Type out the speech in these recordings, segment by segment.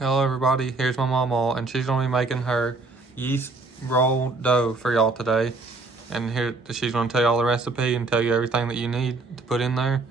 Hello everybody, here's my mama, and she's gonna be making her yeast roll dough for y'all today. And here she's gonna tell y'all the recipe and tell you everything that you need to put in there.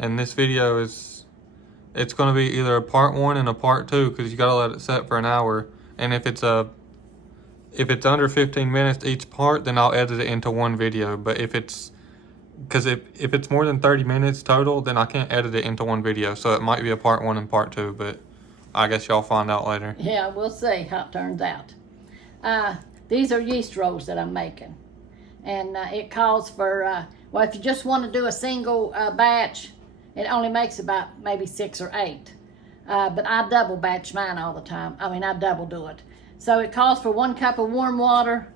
And this video it's gonna be either a part 1 and a part 2 because you gotta let it set for an hour. And if it's under 15 minutes each part, then I'll edit it into one video. But if it's more than 30 minutes total, then I can't edit it into one video. So it might be a part 1 and part 2, but I guess y'all find out later. Yeah, we'll see how it turns out. These are yeast rolls that I'm making. And it calls for, well, if you just want to do a single batch, it only makes about maybe 6 or 8. But I double batch mine all the time. I double do it. So it calls for 1 cup of warm water,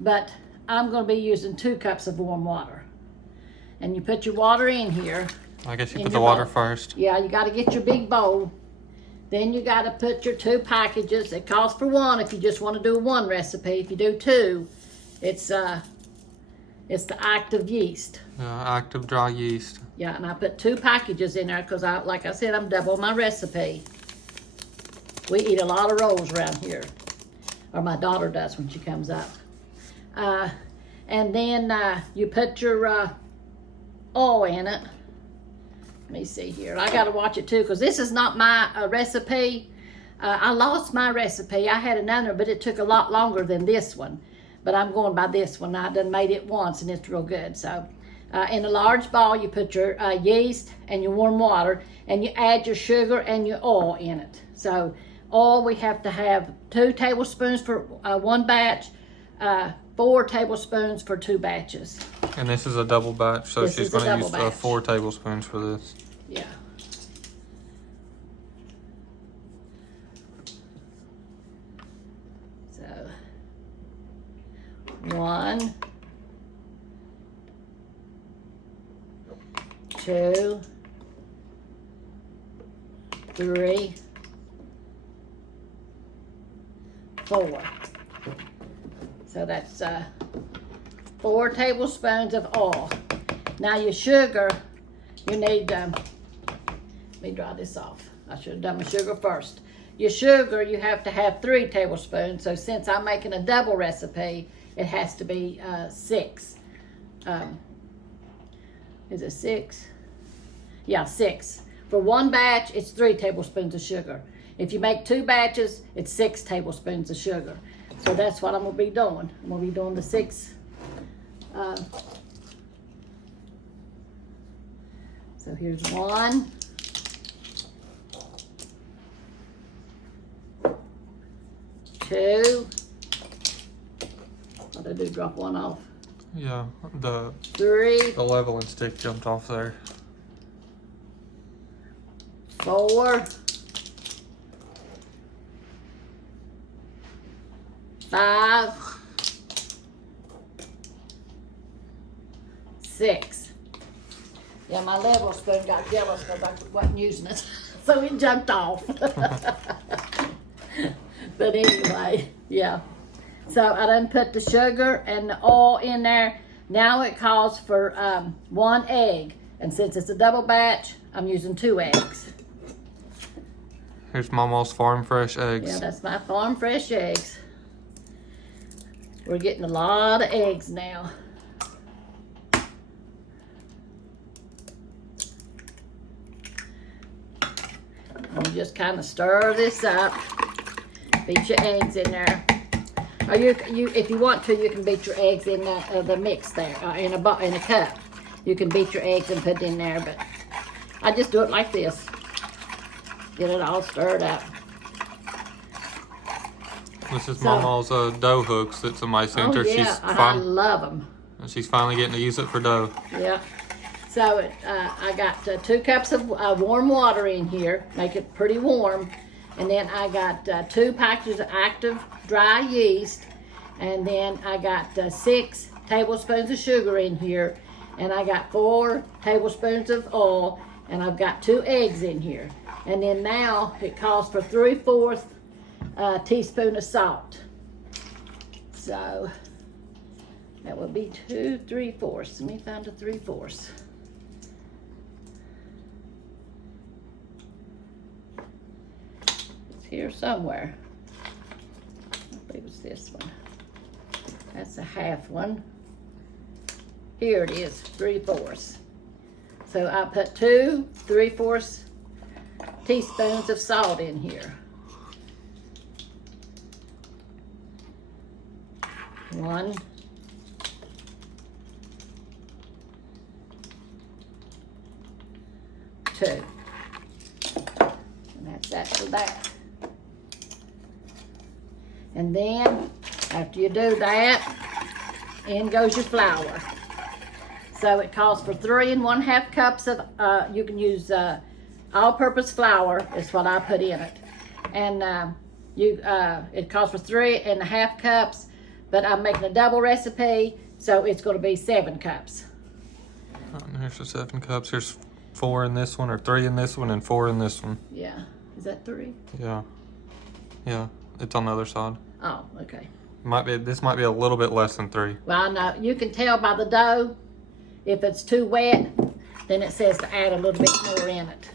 but I'm going to be using 2 cups of warm water. And you put your water in here. I guess you put the water first. Yeah, you got to get your big bowl. Then you got to put your 2 packages. It calls for 1 if you just want to do 1 recipe. If you do 2, it's the active yeast. Active dry yeast. Yeah, and I put 2 packages in there because, like I said, I'm double my recipe. We eat a lot of rolls around here, or my daughter does when she comes up. And then you put your oil in it. Let me see here. I got to watch it too because this is not my recipe. I lost my recipe. I had another, but it took a lot longer than this one. But I'm going by this one. I done made it once and it's real good. So in a large bowl, you put your yeast and your warm water, and you add your sugar and your oil in it. So oil, we have to have 2 tablespoons for 1 batch, 4 tablespoons for 2 batches. And this is a double batch, so she's going to use 4 tablespoons for this. Yeah. So 1, 2, 3, 4. So that's 4 tablespoons of oil. Now your sugar, you need, let me dry this off. I should have done my sugar first. Your sugar, you have to have 3 tablespoons. So since I'm making a double recipe, it has to be 6. Is it 6? Yeah, 6. For 1 batch, it's 3 tablespoons of sugar. If you make 2 batches, it's 6 tablespoons of sugar. So that's what I'm gonna be doing. I'm gonna be doing the 6. So here's 1, 2. What did I do? Drop 1 off? Yeah, the 3. The leveling stick jumped off there. 4. 5, 6. Yeah, my level spoon got jealous because I wasn't using it, so it jumped off. But anyway, yeah. So I done put the sugar and the oil in there. Now it calls for 1 egg, and since it's a double batch, I'm using 2 eggs. Here's Mama's Farm Fresh eggs. Yeah, that's my farm fresh eggs. We're getting a lot of eggs now. And you just kind of stir this up. Beat your eggs in there. Or if you want to, you can beat your eggs in the mix there, in a cup. You can beat your eggs and put it in there, but I just do it like this. Get it all stirred up. This is Mama's dough hooks that somebody sent her. Oh yeah, I love them. And she's finally getting to use it for dough. Yeah. So I got 2 cups of warm water in here. Make it pretty warm. And then I got 2 packages of active dry yeast. And then I got 6 tablespoons of sugar in here. And I got 4 tablespoons of oil. And I've got 2 eggs in here. And then now it calls for 3/4 teaspoon of salt. So that would be 2 3/4. Let me find a 3/4. here somewhere. I believe it's this one. That's a half one. Here it is, 3/4. So I put 2 3/4 teaspoons of salt in here. 1, 2. And that's that for that. And then, after you do that, in goes your flour. So it calls for 3 1/2 cups of, you can use all-purpose flour is what I put in it. And it calls for 3 1/2 cups, but I'm making a double recipe, so it's gonna be 7 cups. And here's the 7 cups. Here's 4 in this one, or 3 in this one, and 4 in this one. Yeah, is that 3? Yeah. Yeah, it's on the other side. Oh, okay. This might be a little bit less than 3. Well, I know, you can tell by the dough, if it's too wet, then it says to add a little bit more in it.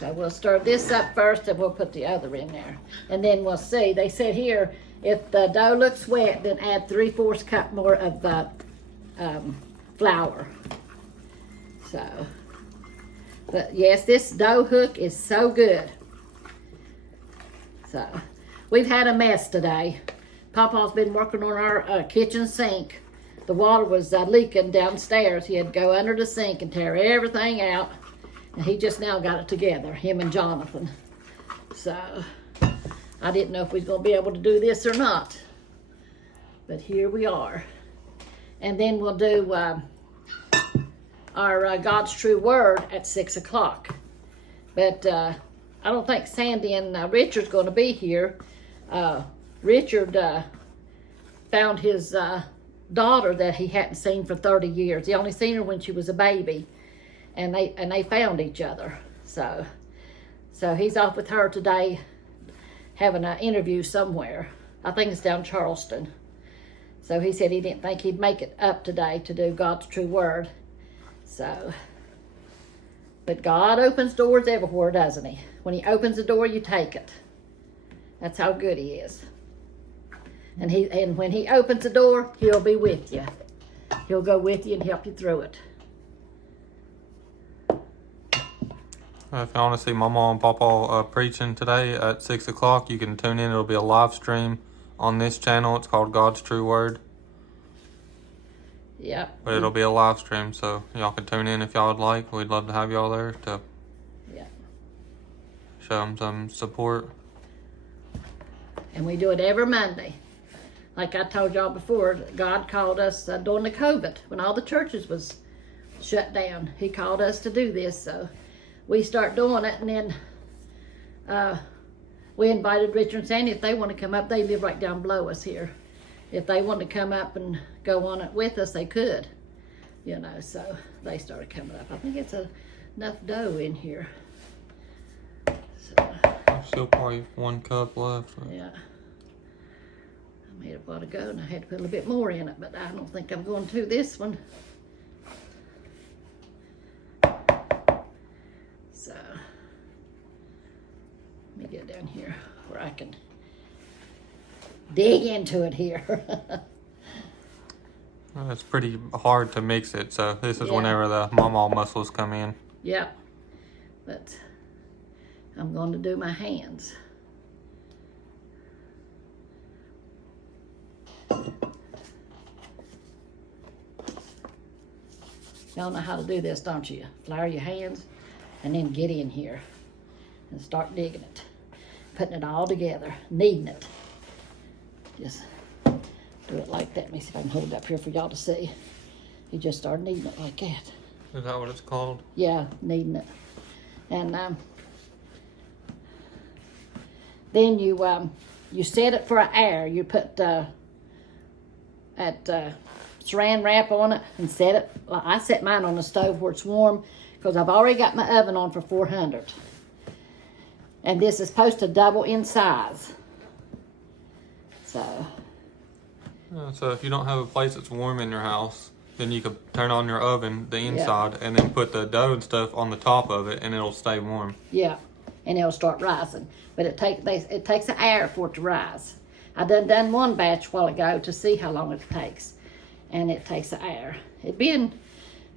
So we'll stir this up first and we'll put the other in there. And then we'll see. They said here, if the dough looks wet, then add 3/4 cup more of flour. So, but yes, this dough hook is so good. So, we've had a mess today. Papa's been working on our kitchen sink. The water was leaking downstairs. He had to go under the sink and tear everything out. And he just now got it together, him and Jonathan. So, I didn't know if we was going to be able to do this or not. But here we are. And then we'll do our God's True Word at 6 o'clock. But I don't think Sandy and Richard's going to be here. Richard found his daughter that he hadn't seen for 30 years. He only seen her when she was a baby. And they found each other. So he's off with her today, having an interview somewhere. I think it's down Charleston. So he said he didn't think he'd make it up today to do God's True Word. So, but God opens doors everywhere, doesn't he? When he opens a door, you take it. That's how good he is. And when he opens a door, he'll be with you. He'll go with you and help you through it. If you want to see Mama and Papa preaching today at 6 o'clock, you can tune in. It'll be a live stream on this channel. It's called God's True Word. Yep. But it'll be a live stream, so y'all can tune in if y'all would like. We'd love to have y'all there to show them some support. And we do it every Monday. Like I told y'all before, God called us during the COVID, when all the churches was shut down. He called us to do this, so we start doing it, and then we invited Richard and Sandy if they want to come up. They live right down below us here. If they want to come up and go on it with us, they could. You know, so they started coming up. I think it's enough dough in here. So, There's still probably 1 cup left. yeah. I made a while ago and I had to put a little bit more in it, but I don't think I'm going to this one. So, let me get down here where I can dig into it here. Well, it's pretty hard to mix it, so this is Yeah. whenever the mama muscles come in. Yep. But I'm going to do my hands. Y'all know how to do this, don't you? Flour your hands and then get in here and start digging it. Putting it all together, kneading it. Just do it like that. Let me see if I can hold it up here for y'all to see. You just start kneading it like that. Is that what it's called? Yeah, kneading it. And then you set it for an hour. You put saran wrap on it and set it. Well, I set mine on the stove where it's warm because I've already got my oven on for 400. And this is supposed to double in size. So if you don't have a place that's warm in your house, then you could turn on your oven, the inside, and then put the dough and stuff on the top of it, and it'll stay warm. yeah, and it'll start rising. But it takes an hour for it to rise. I done one batch a while ago to see how long it takes, and it takes an hour. It been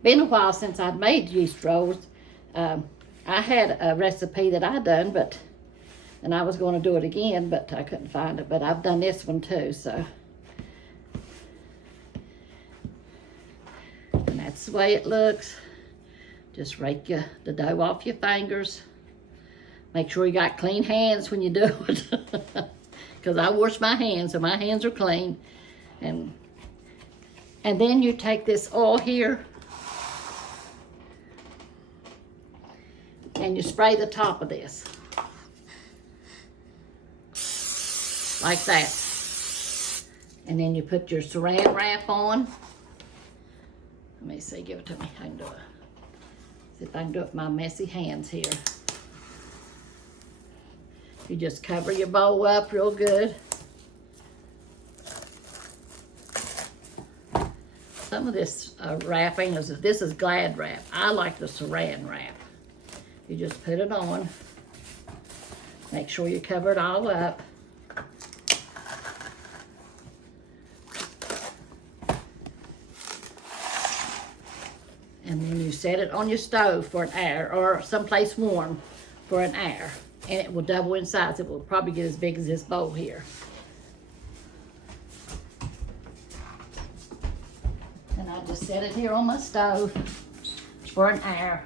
a while since I'd made yeast rolls. I had a recipe that I done, and I was going to do it again, but I couldn't find it. But I've done this one too, so. And that's the way it looks. Just rake the dough off your fingers. Make sure you got clean hands when you do it. Because I wash my hands, so my hands are clean. And then you take this oil here, and you spray the top of this. Like that. And then you put your saran wrap on. Let me see, give it to me. I can do it. See if I can do it with my messy hands here. You just cover your bowl up real good. Some of this wrapping, this is Glad wrap. I like the saran wrap. You just put it on. Make sure you cover it all up. And then you set it on your stove for an hour, or someplace warm for an hour. And it will double in size. It will probably get as big as this bowl here. And I just set it here on my stove for an hour.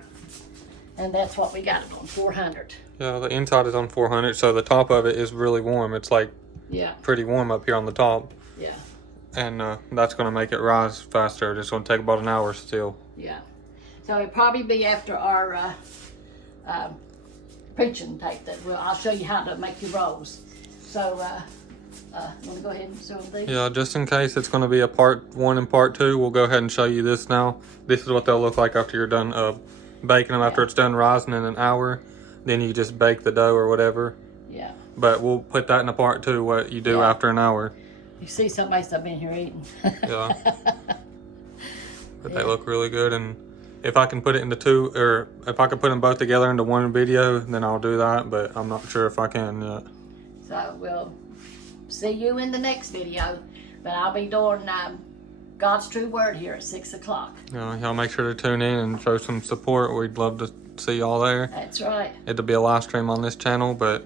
And that's what we got it on, 400. Yeah, the inside is on 400, so the top of it is really warm. It's like pretty warm up here on the top. Yeah. And that's going to make it rise faster. It's going to take about an hour still. Yeah. So it'll probably be after our preaching tape that I'll show you how to make your rolls. So, you want to go ahead and show these? Yeah, just in case it's going to be a part 1 and part 2, we'll go ahead and show you this now. This is what they'll look like after you're done baking them, after it's done rising in an hour. Then you just bake the dough or whatever. Yeah. But we'll put that in a part 2, what you do after an hour. You see somebody's up in here eating. Yeah. But they look really good, and if I can put it into 2, or if I can put them both together into one video, then I'll do that, but I'm not sure if I can yet. So we'll see you in the next video, but I'll be doing God's True Word here at 6 o'clock. Y'all make sure to tune in and show some support. We'd love to see y'all there. That's right. It'll be a live stream on this channel, but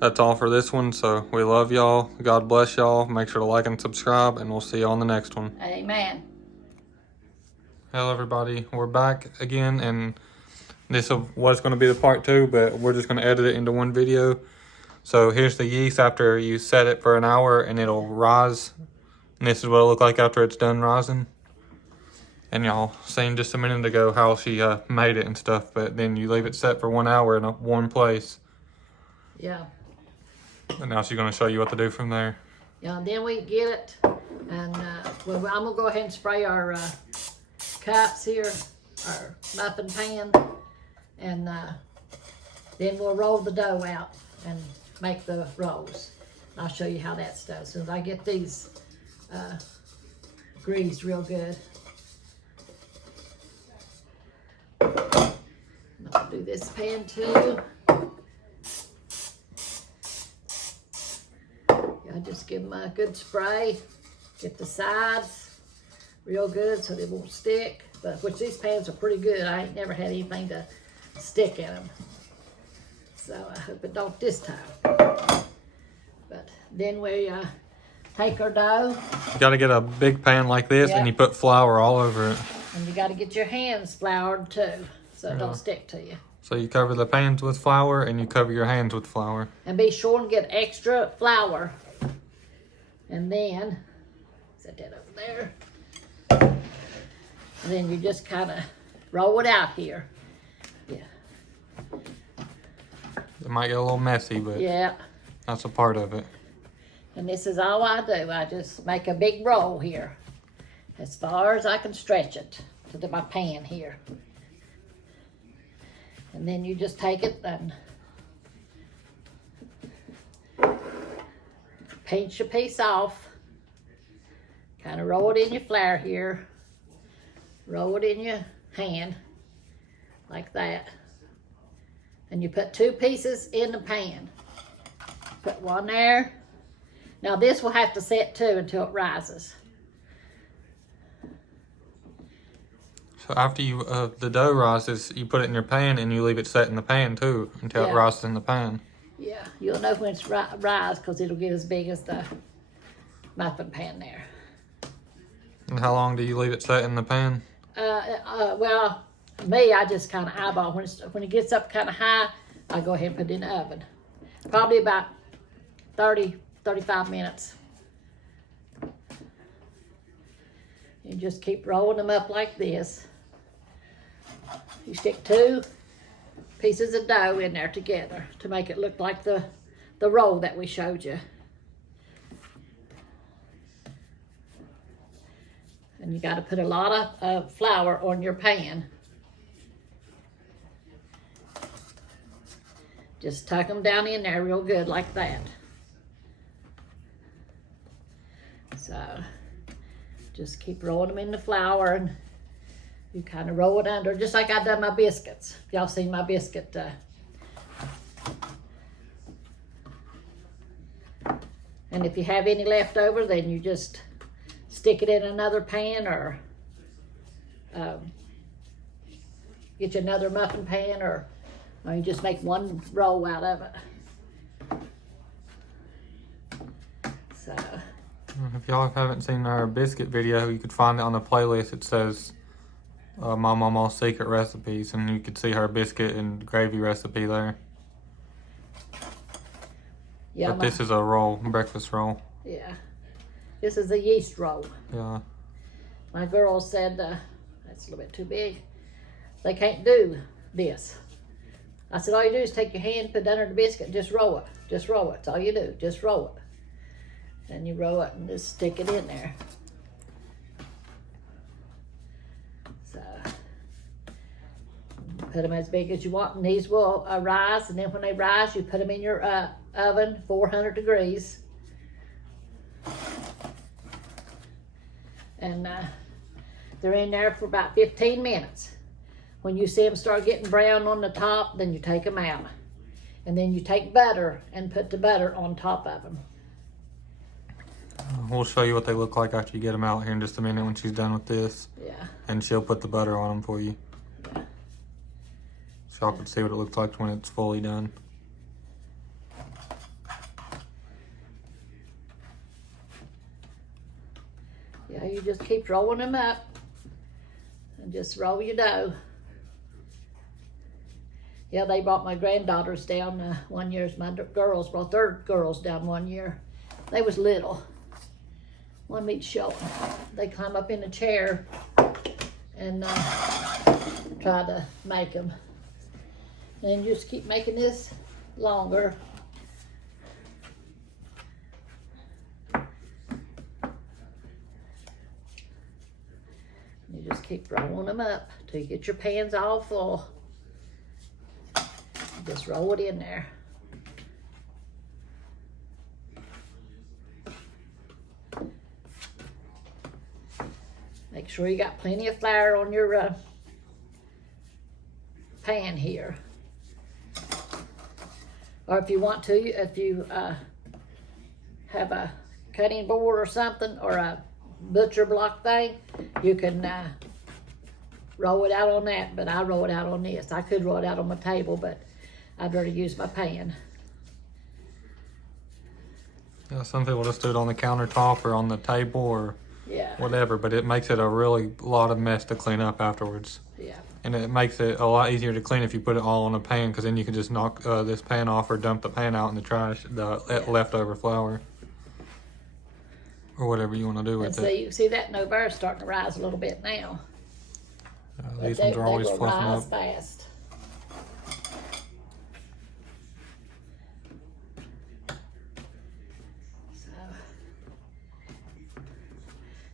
that's all for this one. So we love y'all. God bless y'all. Make sure to like and subscribe, and we'll see you on the next one. Amen. Hello everybody, we're back again, and this was going to be the part 2, but we're just going to edit it into one video. So here's the yeast after you set it for an hour, and it'll rise, and this is what it'll look like after it's done rising. And y'all seen just a minute ago how she made it and stuff, but then you leave it set for 1 hour in a warm place. Yeah. And now she's going to show you what to do from there. Yeah, and then we get it, and well, I'm going to go ahead and spray our cups here, our muffin pan, and then we'll roll the dough out and make the rolls. I'll show you how that's done. So I get these greased real good. I'll do this pan too. I just give them a good spray. Get the sides real good so they won't stick. But which these pans are pretty good. I ain't never had anything to stick in them. So I hope it don't this time. But then we take our dough. You got to get a big pan like this, and you put flour all over it. And you got to get your hands floured too, so it don't stick to you. So you cover the pans with flour, and you cover your hands with flour. And be sure and get extra flour. And then, set that over there. And then you just kind of roll it out here. Yeah. It might get a little messy, but that's a part of it. And this is all I do. I just make a big roll here, as far as I can stretch it to my pan here. And then you just take it and pinch a piece off. Kind of roll it in your flour here. Roll it in your hand like that. And you put 2 pieces in the pan. Put one there. Now this will have to set too until it rises. So after you the dough rises, you put it in your pan and you leave it set in the pan too until it rises in the pan. Yeah, you'll know when it's rise because it'll get as big as the muffin pan there. And how long do you leave it set in the pan? Well, me, I just kind of eyeball. When it gets up kind of high, I go ahead and put it in the oven. Probably about 30, 35 minutes. You just keep rolling them up like this. You stick 2 pieces of dough in there together to make it look like the roll that we showed you. And you got to put a lot of flour on your pan. Just tuck them down in there real good like that. So just keep rolling them in the flour, and you kind of roll it under, just like I done my biscuits. Y'all seen my biscuit. And if you have any left over, then you just stick it in another pan, or get you another muffin pan, or you just make one roll out of it. So, if y'all haven't seen our biscuit video, you could find it on the playlist. It says my mama's secret recipes, and you could see her biscuit and gravy recipe there. Yeah, but this is a roll, breakfast roll. Yeah, this is a yeast roll. Yeah. My girls said that's a little bit too big. They can't do this. I said, all you do is take your hand, put it under the biscuit, and just roll it. Just roll it. That's all you do. Just roll it. And you roll it and just stick it in there. So, put them as big as you want, and these will rise. And then when they rise, you put them in your oven, 400 degrees. And they're in there for about 15 minutes. When you see them start getting brown on the top, then you take them out. And then you take butter and put the butter on top of them. We'll show you what they look like after you get them out here in just a minute when she's done with this. Yeah. And she'll put the butter on them for you. Yeah. So y'all can see what it looks like when it's fully done. Yeah, you just keep rolling them up. And just roll your dough. Yeah, they brought my granddaughters down one year. My girls brought their girls down one year. They was little. Let me show them. They climb up in a chair and try to make them. And you just keep making this longer. You just keep rolling them up till you get your pans all full. Just roll it in there. Make sure you got plenty of flour on your pan here. Or if you want to, if you have a cutting board or something, or a butcher block thing, you can roll it out on that, but I roll it out on this. I could roll it out on my table, but I'd rather use my pan. Yeah, some people just do it on the countertop or on the table or whatever, but it makes it a really lot of mess to clean up afterwards. Yeah. And it makes it a lot easier to clean if you put it all on a pan, because then you can just knock this pan off or dump the pan out in the trash, the leftover flour. Or whatever you want to do with it. it. You see that Nova's starting to rise a little bit now. These ones are always they will fluffing rise up. fast.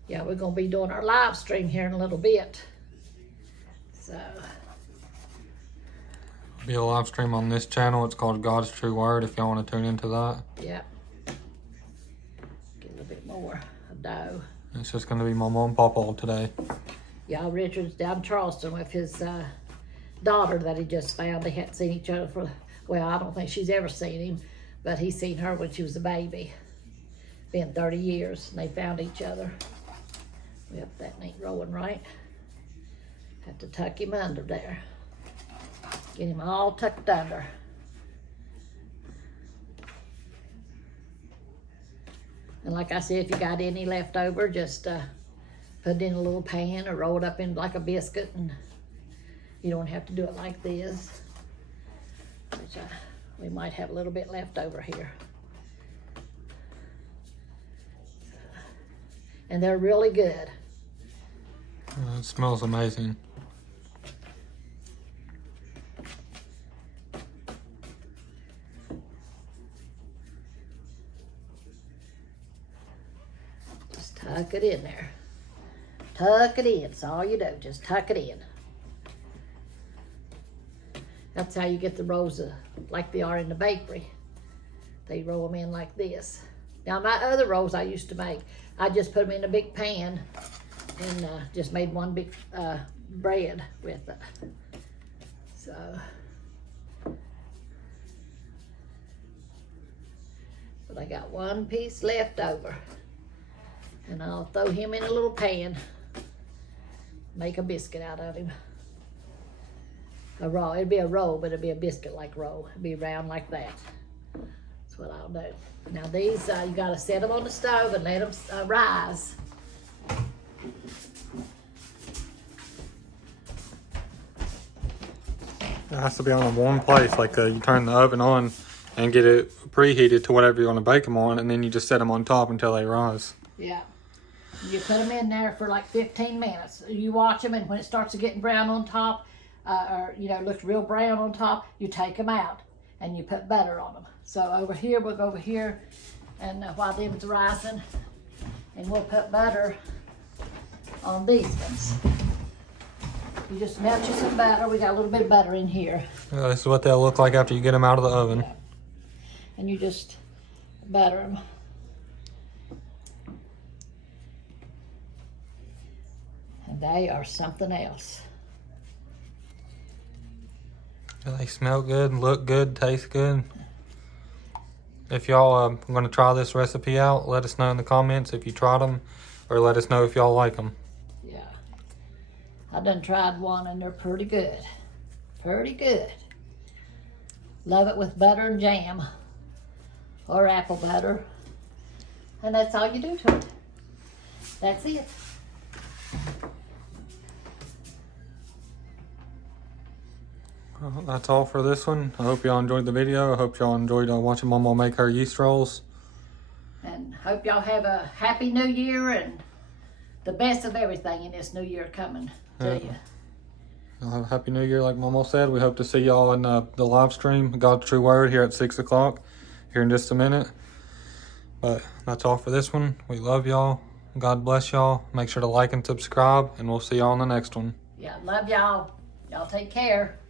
Yeah, we're going to be doing our live stream here in a little bit. So. Be a live stream on this channel. It's called God's True Word if y'all want to tune into that. Yeah. Get a little bit more of dough. It's just going to be Mama and Papa today. Yeah, Richard's down in Charleston with his daughter that he just found. They hadn't seen each other for, well, I don't think she's ever seen him, but he's seen her when she was a baby. Been 30 years, and they found each other. Yep, that ain't rolling right. Have to tuck him under there. Get him all tucked under. And like I said, if you got any left over, just put it in a little pan or roll it up in like a biscuit, and you don't have to do it like this. Which we might have a little bit left over here. And they're really good. It smells amazing. Just tuck it in there. Tuck it in. That's all you do. Just tuck it in. That's how you get the rolls like they are in the bakery. They roll them in like this. Now my other rolls I used to make, I just put them in a big pan and just made one big bread with it. So, but I got one piece left over, and I'll throw him in a little pan, make a biscuit out of him. A roll, it'd be a roll, but it'd be a biscuit-like roll. It'd be round like that. That's what I'll do. Now these, you gotta set them on the stove and let them rise. It has to be on a warm place, like you turn the oven on and get it preheated to whatever you want to bake them on, and then you just set them on top until they rise. Yeah. You put them in there for like 15 minutes. You watch them, and when it starts to getting brown on top, or you know, looks real brown on top, you take them out and you put butter on them. So over here, we'll go over here, and while them's rising, and we'll put butter on these ones. You just melt you some butter. We got a little bit of butter in here. This is what they'll look like after you get them out of the oven. Yeah. And you just butter them. And they are something else. They smell good, look good, taste good. If y'all are going to try this recipe out, let us know in the comments if you tried them, or let us know if y'all like them. Yeah. I done tried one, and they're pretty good. Pretty good. Love it with butter and jam, or apple butter. And that's all you do to it. That's it. Well, that's all for this one. I hope y'all enjoyed the video. I hope y'all enjoyed watching Mama make her yeast rolls. And hope y'all have a happy new year and the best of everything in this new year coming to you. Y'all have a happy new year like Mama said. We hope to see y'all in the live stream, God's True Word, here at 6 o'clock here in just a minute. But that's all for this one. We love y'all. God bless y'all. Make sure to like and subscribe, and we'll see y'all in the next one. Yeah, love y'all. Y'all take care.